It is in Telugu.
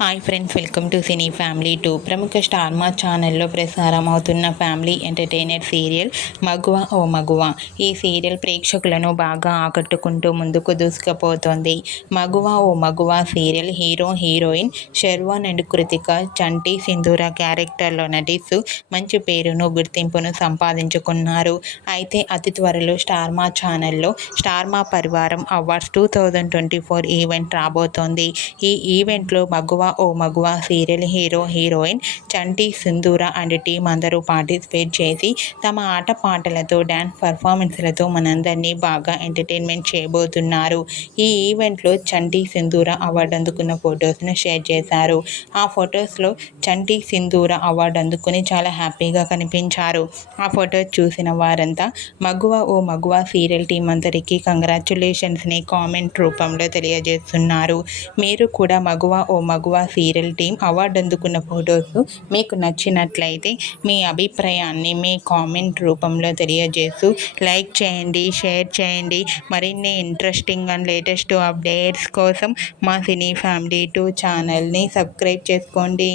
Hi friends, welcome to cine family 2. ప్రముఖ స్టార్ మా ఛానల్లో ప్రసారం అవుతున్న family entertainer serial Maguva O Maguva. ఈ సీరియల్ ప్రేక్షకులను బాగా ఆకట్టుకుంటూ ముందుకు దూసుకుపోతోంది. Maguva O Maguva serial hero heroine Sharwan and Krithika Chanti Sindhura క్యారెక్టర్లో నటిస్తూ మంచి పేరును గుర్తింపును సంపాదించుకున్నారు. అయితే అతి త్వరలో స్టార్ మా ఛానల్లో స్టార్ మా పరివారం అవార్డ్స్ 2024 ఈవెంట్ రాబోతోంది. ఈ ఈవెంట్లో మగువ O Maguva serial hero heroine చంటి సింధూర అండ్ టీం అందరూ పార్టిసిపేట్ చేసి తమ ఆటపాటలతో డ్యాన్స్ పర్ఫార్మెన్స్లతో మనందరినీ బాగా ఎంటర్టైన్మెంట్ చేయబోతున్నారు. ఈ ఈవెంట్లో చంటి సింధూర అవార్డు అందుకున్న ఫొటోస్ను షేర్ చేశారు. ఆ ఫొటోస్లో చంటి సింధూర అవార్డు అందుకుని చాలా హ్యాపీగా కనిపించారు. ఆ ఫొటోస్ చూసిన వారంతా మగువ ఓ మగువ సీరియల్ టీం అందరికీ కంగ్రాచ్యులేషన్స్ని కామెంట్ రూపంలో తెలియజేస్తున్నారు. మీరు కూడా మగువ O Maguva serial team award అందుకున్న ఫొటోస్ మీకు నచ్చినట్లయితే మీ అభిప్రాయాన్ని మీ కామెంట్ రూపంలో తెలియజేస్తూ లైక్ చేయండి, షేర్ చేయండి. మరిన్ని ఇంట్రెస్టింగ్ అండ్ లేటెస్ట్ అప్డేట్స్ కోసం మా సినీ ఫ్యామిలీ 2 ఛానల్ని సబ్స్క్రైబ్ చేసుకోండి.